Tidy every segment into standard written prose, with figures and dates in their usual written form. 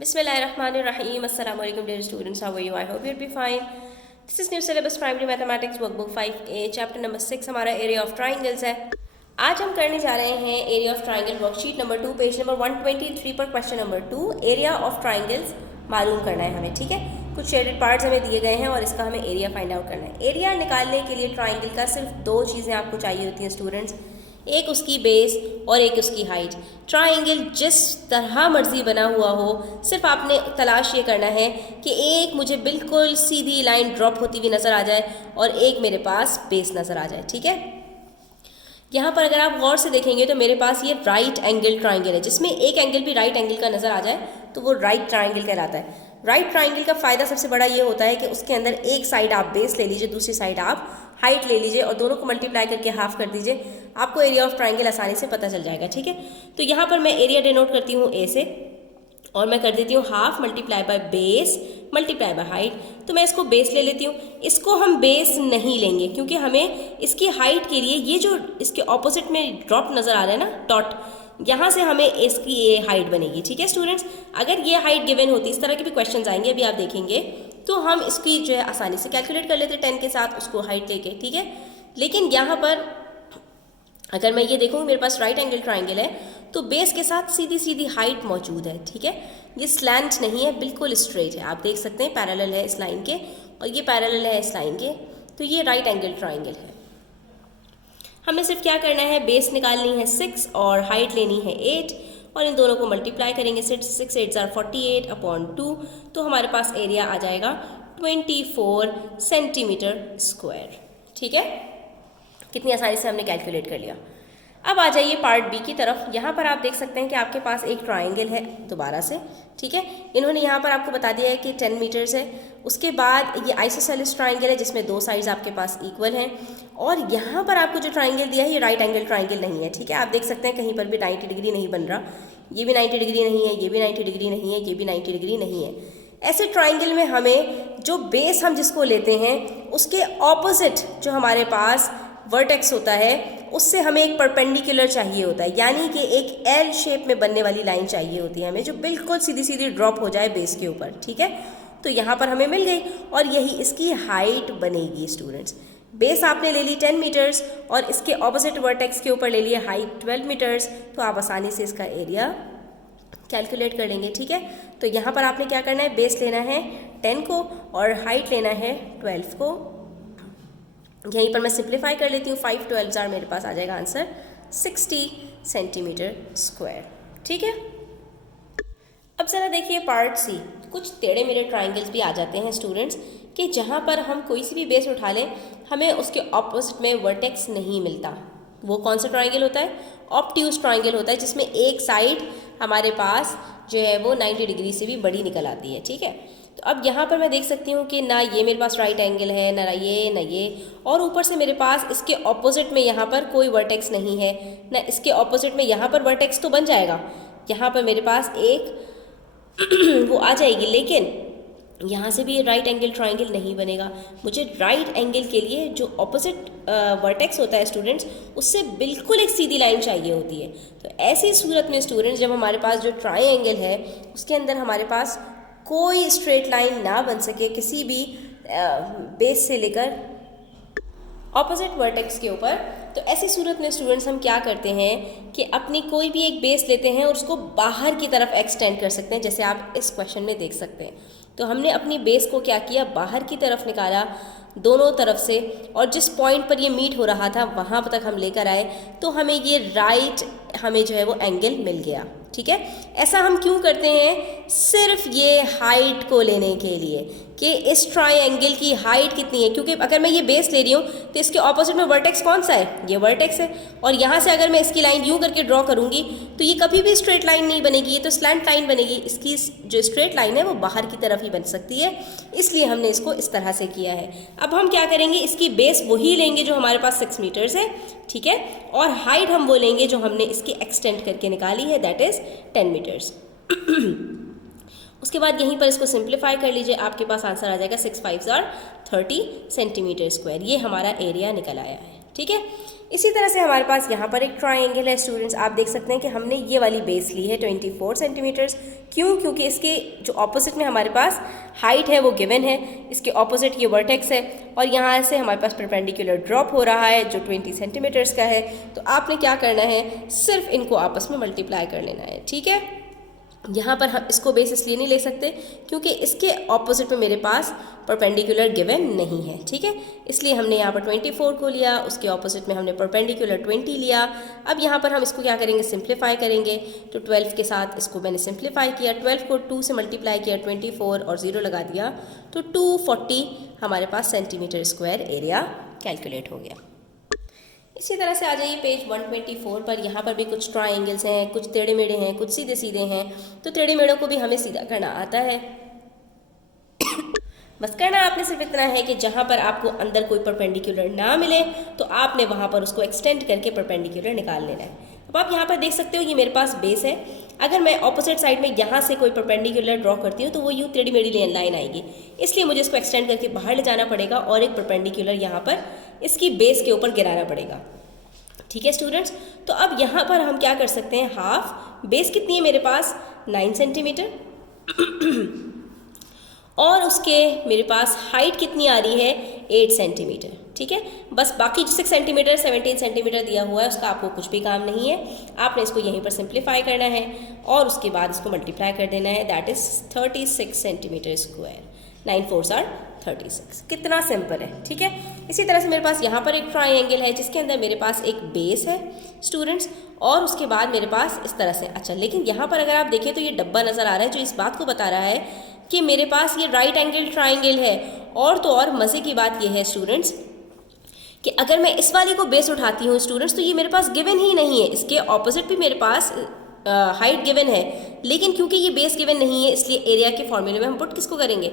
Bismillahirrahmanirrahim. Assalamu alaikum dear students. How are you? I hope you'll be fine. This is new syllabus primary mathematics workbook 5A chapter number 6 हमारा area of triangles है. आज हम करने जा रहे हैं area of triangle worksheet number 2 page number 123 पर question number 2 area of triangles मालूम करना है हमें. ठीक है, कुछ शेडेड पार्ट्स हमें दिए गए हैं और इसका हमें एरिया फाइंड आउट करना है. एरिया निकालने के लिए ट्राइंगल का सिर्फ दो चीज़ें आपको चाहिए होती हैं स्टूडेंट्स, एक उसकी बेस और एक उसकी हाइट. ट्राइंगल जिस तरह मर्जी बना हुआ हो, सिर्फ आपने तलाश ये करना है कि एक मुझे बिल्कुल सीधी लाइन ड्रॉप होती हुई नज़र आ जाए और एक मेरे पास बेस नज़र आ जाए. ठीक है, यहाँ पर अगर आप गौर से देखेंगे तो मेरे पास ये राइट एंगल ट्राइंगल है, जिसमें एक एंगल भी राइट एंगल का नज़र आ जाए तो वो राइट ट्राइंगल कहलाता है. राइट ट्राइंगल का फ़ायदा सबसे बड़ा ये होता है कि उसके अंदर एक साइड आप बेस ले लीजिए, दूसरी साइड आप हाइट ले लीजिए और दोनों को मल्टीप्लाई करके हाफ कर दीजिए, आपको एरिया ऑफ ट्राइंगल आसानी से पता चल जाएगा. ठीक है, तो यहाँ पर मैं एरिया डिनोट करती हूँ ए से और मैं कर देती हूँ half multiply by base multiply by height. तो मैं इसको बेस ले लेती हूँ. इसको हम बेस नहीं लेंगे क्योंकि हमें इसकी हाइट के लिए ये जो इसके ऑपोजिट में ड्रॉप नज़र आ रहा है ना डॉट, यहाँ से हमें इसकी ये हाइट बनेगी. ठीक है स्टूडेंट्स, अगर ये हाइट गिवन होती, इस तरह के भी क्वेश्चंस आएंगे अभी आप देखेंगे, तो हम इसकी जो है आसानी से कैलकुलेट कर लेते 10 के साथ उसको हाइट लेके. ठीक है, लेकिन यहाँ पर अगर मैं ये देखूँ मेरे पास राइट एंगल ट्राइंगल है तो बेस के साथ सीधी सीधी हाइट मौजूद है. ठीक है, ये स्लैंट नहीं है, बिल्कुल स्ट्रेट है. आप देख सकते हैं पैरेलल है इस लाइन के और ये पैरेलल है इस लाइन के, तो ये राइट एंगल ट्राइंगल है. हमें सिर्फ क्या करना है, बेस निकालनी है 6 और हाइट लेनी है 8 और इन दोनों को मल्टीप्लाई करेंगे. 6 8 48 अपॉन 2, तो हमारे पास एरिया आ जाएगा 24 सेंटीमीटर स्क्वायर. ठीक है, कितनी आसानी से हमने कैलकुलेट कर लिया. अब आ जाइए पार्ट बी की तरफ. यहाँ पर आप देख सकते हैं कि आपके पास एक ट्राइंगल है दोबारा से. ठीक है, इन्होंने यहाँ पर आपको बता दिया है कि 10 मीटर्स है. उसके बाद ये आइसोसेलेस ट्राइंगल है जिसमें दो साइड्स आपके पास इक्वल हैं और यहाँ पर आपको जो ट्राइंगल दिया है ये राइट एंगल ट्राइंगल नहीं है. ठीक है, आप देख सकते हैं कहीं पर भी 90 डिग्री नहीं बन रहा, ये भी 90 डिग्री नहीं है, ये भी 90 डिग्री नहीं है, ये भी 90 डिग्री नहीं है. ऐसे ट्राइंगल में हमें जो बेस हम जिसको लेते हैं उसके ऑपोजिट जो हमारे पास वर्टेक्स होता है उससे हमें एक परपेंडिकुलर चाहिए होता है, यानी कि एक एल शेप में बनने वाली लाइन चाहिए होती है हमें, जो बिल्कुल सीधी सीधी ड्रॉप हो जाए बेस के ऊपर. ठीक है, तो यहाँ पर हमें मिल गई और यही इसकी हाइट बनेगी. स्टूडेंट्स, बेस आपने ले ली 10 मीटर्स और इसके ऑपोजिट वर्टेक्स के ऊपर ले लिए हाइट 12 मीटर्स, तो आप आसानी से इसका एरिया कैलकुलेट कर लेंगे. ठीक है, तो यहाँ पर आपने क्या करना है, बेस लेना है 10 को और हाइट लेना है 12 को. यहीं पर मैं सिंप्लीफाई कर लेती हूँ, 5 12 मेरे पास आ जाएगा आंसर 60 सेंटीमीटर स्क्वायर. ठीक है, अब ज़रा देखिए पार्ट सी. कुछ टेढ़े मेढ़े ट्राइंगल्स भी आ जाते हैं स्टूडेंट्स कि जहाँ पर हम कोई सी भी बेस उठा लें हमें उसके ऑपोजिट में वर्टेक्स नहीं मिलता. वो कौन सा ट्राइंगल होता है, ऑब्ट्यूज ट्राइंगल होता है, जिसमें एक साइड हमारे पास जो है वो 90 डिग्री से भी बड़ी निकल आती है. ठीक है, तो अब यहाँ पर मैं देख सकती हूँ कि ना ये मेरे पास राइट एंगल है, ना ये, और ऊपर से मेरे पास इसके ऑपोजिट में यहाँ पर कोई वर्टेक्स नहीं है, ना इसके ऑपोजिट में यहाँ पर वर्टेक्स तो बन जाएगा, यहाँ पर मेरे पास एक वो आ जाएगी, लेकिन यहाँ से भी राइट एंगल ट्राइंगल नहीं बनेगा. मुझे राइट एंगल के लिए जो ऑपोजिट वर्टेक्स होता है स्टूडेंट्स, उससे बिल्कुल एक सीधी लाइन चाहिए होती है. तो ऐसी सूरत में स्टूडेंट्स जब हमारे पास जो ट्राइंगल है उसके अंदर हमारे पास कोई स्ट्रेट लाइन ना बन सके किसी भी बेस से लेकर ऑपोजिट वर्टेक्स के ऊपर, तो ऐसी सूरत में स्टूडेंट्स हम क्या करते हैं कि अपनी कोई भी एक बेस लेते हैं और उसको बाहर की तरफ एक्सटेंड कर सकते हैं, जैसे आप इस क्वेश्चन में देख सकते हैं. तो हमने अपनी बेस को क्या किया, बाहर की तरफ निकाला दोनों तरफ से, और जिस पॉइंट पर ये मीट हो रहा था वहाँ तक हम लेकर आए, तो हमें ये राइट हमें जो है वो एंगल मिल गया. ठीक है, ऐसा हम क्यों करते हैं, सिर्फ ये हाइट को लेने के लिए कि इस ट्राइंगल की हाइट कितनी है, क्योंकि अगर मैं ये बेस ले रही हूँ तो इसके ऑपोजिट में वर्टेक्स कौन सा है, ये वर्टेक्स है, और यहाँ से अगर मैं इसकी लाइन यूँ करके ड्रॉ करूँगी तो ये कभी भी स्ट्रेट लाइन नहीं बनेगी, ये तो स्लैंट लाइन बनेगी. इसकी जो स्ट्रेट लाइन है वो बाहर की तरफ ही बन सकती है, इसलिए हमने इसको इस तरह से किया है. अब हम क्या करेंगे, इसकी बेस वही लेंगे जो हमारे पास 6 मीटर्स है. ठीक है, और हाइट हम वो लेंगे जो हमने इसकी एक्सटेंड करके निकाली है, दैट इज़ 10 मीटर्स. उसके बाद यहीं पर इसको सिंप्लीफाई कर लीजिए, आपके पास आंसर आ जाएगा 6 5 30 सेंटीमीटर स्क्वायर. ये हमारा एरिया निकल आया है. ठीक है। इसी तरह से हमारे पास यहाँ पर एक ट्राइंगल है स्टूडेंट्स, आप देख सकते हैं कि हमने ये वाली बेस ली है 24 सेंटीमीटर्स। क्यों? क्योंकि इसके जो ऑपोजिट में हमारे पास हाइट है वो गिवन है, इसके ऑपोजिट ये वर्टेक्स है और यहाँ से हमारे पास परपेंडिकुलर ड्रॉप हो रहा है जो 20 सेंटीमीटर्स का है। तो आपने क्या करना है, सिर्फ इनको आपस में मल्टीप्लाई कर लेना है, ठीक है। यहाँ पर हम इसको बेस इसलिए नहीं ले सकते क्योंकि इसके ऑपोजिट में मेरे पास परपेंडिकुलर गिवन नहीं है, ठीक है। इसलिए हमने यहाँ पर 24 को लिया, उसके ऑपोजिट में हमने परपेंडिकुलर 20 लिया। अब यहाँ पर हम इसको क्या करेंगे, सिंप्लीफाई करेंगे। तो 12 के साथ इसको मैंने सिंप्लीफाई किया, 12 को 2 से मल्टीप्लाई किया, 24 और 0 लगा दिया, तो 240 हमारे पास सेंटीमीटर स्क्वायर एरिया कैलकुलेट हो गया। इसी तरह से आ जाइए पेज 124 पर। यहाँ पर भी कुछ ट्राइंगल्स हैं, कुछ टेढ़े मेढ़े हैं, कुछ सीधे सीधे हैं। तो टेढ़े मेढ़ों को भी हमें सीधा करना आता है। बस करना आपने सिर्फ इतना है कि जहाँ पर आपको अंदर कोई परपेंडिकुलर ना मिले तो आपने वहाँ पर उसको एक्सटेंड करके परपेंडिकुलर निकाल लेना है। अब आप यहाँ पर देख सकते हो ये मेरे पास बेस है। अगर मैं ऑपोजिट साइड में यहाँ से कोई परपेंडिकुलर ड्रॉ करती हूँ तो वो यूँ टेढ़ी मेढ़ी लाइन आएगी, इसलिए मुझे इसको एक्सटेंड करके बाहर ले जाना पड़ेगा और एक परपेंडिकुलर यहाँ पर इसकी बेस के ऊपर गिराना पड़ेगा, ठीक है स्टूडेंट्स। तो अब यहाँ पर हम क्या कर सकते हैं, हाफ बेस कितनी है मेरे पास 9 सेंटीमीटर और उसके मेरे पास हाइट कितनी आ रही है 8 सेंटीमीटर, ठीक है। बस बाकी जो 6 सेंटीमीटर 17 सेंटीमीटर दिया हुआ है उसका आपको कुछ भी काम नहीं है, आपने इसको यहीं पर सिंप्लीफाई करना है और उसके बाद इसको मल्टीप्लाई कर देना है, that is 36 centimetre square. 9 4s are 36। कितना सिंपल है, ठीक है। इसी तरह से मेरे पास यहाँ पर एक ट्राइंगल है जिसके अंदर मेरे पास एक बेस है स्टूडेंट्स और उसके बाद मेरे पास इस तरह से, अच्छा लेकिन यहाँ पर अगर आप देखें तो ये डब्बा नज़र आ रहा है जो इस बात को बता रहा है कि मेरे पास ये राइट एंगल ट्राइंगल है। और तो और मज़े की बात ये है स्टूडेंट्स कि अगर मैं इस वाली को बेस उठाती हूँ स्टूडेंट्स तो ये मेरे पास गिवन ही नहीं है, इसके ऑपोजिट भी मेरे पास हाइट गिवन है, लेकिन क्योंकि ये बेस गिवन नहीं है इसलिए एरिया के फॉर्मूले में हम पुट किसको करेंगे।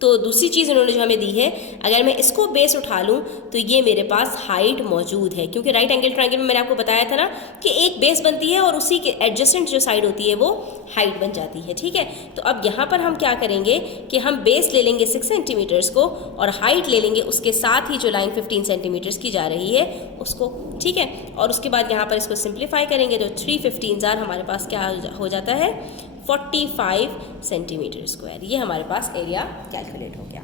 तो दूसरी चीज़ इन्होंने जो हमें दी है, अगर मैं इसको बेस उठा लूँ तो ये मेरे पास हाइट मौजूद है, क्योंकि राइट एंगल ट्रायंगल में मैंने आपको बताया था ना कि एक बेस बनती है और उसी के एडजेसेंट जो साइड होती है वो हाइट बन जाती है, ठीक है। तो अब यहाँ पर हम क्या करेंगे कि हम बेस ले लेंगे 6 सेंटीमीटर्स को और हाइट ले लेंगे उसके साथ ही जो लाइन 15 सेंटीमीटर्स की जा रही है उसको, ठीक है। और उसके बाद यहाँ पर इसको सिंप्लीफाई करेंगे तो 3 15s हमारे पास क्या हो जाता है 45 सेंटीमीटर स्क्वायर। ये हमारे पास एरिया कैलकुलेट हो गया।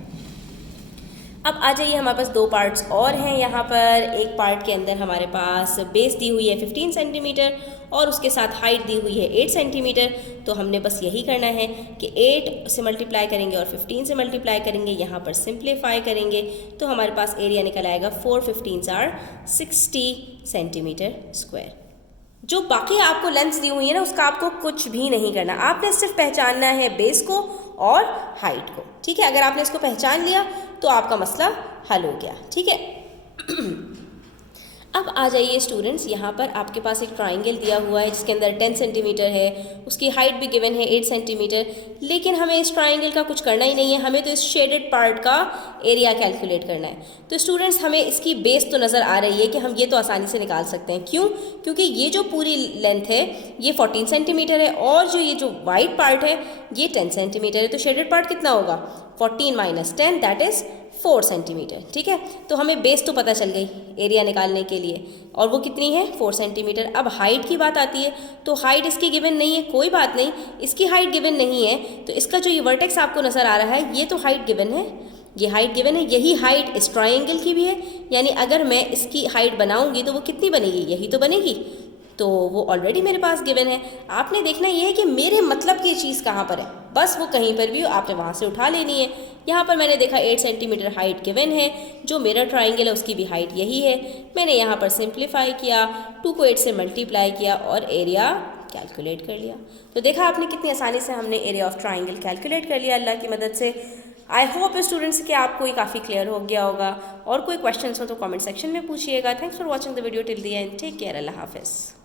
अब आ जाइए, हमारे पास दो पार्ट्स और हैं यहाँ पर। एक पार्ट के अंदर हमारे पास बेस दी हुई है 15 सेंटीमीटर और उसके साथ हाइट दी हुई है 8 सेंटीमीटर। तो हमने बस यही करना है कि 8 से मल्टीप्लाई करेंगे और 15 से मल्टीप्लाई करेंगे, यहाँ पर सिंप्लीफाई करेंगे तो हमारे पास एरिया निकल आएगा 4 15s are 60 सेंटीमीटर स्क्वायर। जो बाकी आपको लेंथ्स दी हुई है ना उसका आपको कुछ भी नहीं करना, आपने सिर्फ पहचानना है बेस को और हाइट को, ठीक है। अगर आपने इसको पहचान लिया तो आपका मसला हल हो गया, ठीक है। अब आ जाइए स्टूडेंट्स, यहाँ पर आपके पास एक ट्राइंगल दिया हुआ है जिसके अंदर 10 सेंटीमीटर है, उसकी हाइट भी गिवन है 8 सेंटीमीटर, लेकिन हमें इस ट्राइंगल का कुछ करना ही नहीं है, हमें तो इस शेडेड पार्ट का एरिया कैलकुलेट करना है। तो स्टूडेंट्स हमें इसकी बेस तो नज़र आ रही है कि हम ये तो आसानी से निकाल सकते हैं। क्यों? क्योंकि ये जो पूरी लेंथ है ये 14 सेंटीमीटर है और जो ये जो वाइट पार्ट है ये 10 सेंटीमीटर है। तो शेडेड पार्ट कितना होगा 14 - 10 दैट इज़ 4 सेंटीमीटर, ठीक है। तो हमें बेस तो पता चल गई एरिया निकालने के लिए, और वो कितनी है 4 सेंटीमीटर। अब हाइट की बात आती है तो हाइट इसकी गिवन नहीं है, कोई बात नहीं, इसकी हाइट गिवन नहीं है तो इसका जो ये वर्टेक्स आपको नज़र आ रहा है ये तो हाइट गिवन है, ये हाइट गिवन है, यही हाइट इस ट्राइंगल की भी है। यानी अगर मैं इसकी हाइट बनाऊंगी तो वो कितनी बनेगी, यही तो बनेगी, तो वो ऑलरेडी मेरे पास गिवन है। आपने देखना ये है कि मेरे मतलब की चीज़ कहाँ पर है, बस वो कहीं पर भी हो आपने वहाँ से उठा लेनी है। यहाँ पर मैंने देखा 8 सेंटीमीटर हाइट गिवन है, जो मेरा ट्राइंगल है उसकी भी हाइट यही है। मैंने यहाँ पर सिंप्लीफाई किया, 2 को 8 से मल्टीप्लाई किया और एरिया कैलकुलेट कर लिया। तो देखा आपने कितनी आसानी से हमने एरिया ऑफ ट्राइंगल कैलकुलेट कर लिया अल्लाह की मदद से। आई होप स्टूडेंट्स कि आपको ये काफ़ी क्लियर हो गया होगा, और कोई क्वेश्चन हो तो कमेंट सेक्शन में पूछिएगा। Thanks for watching the video till the end, take care, Allah हाफिज़।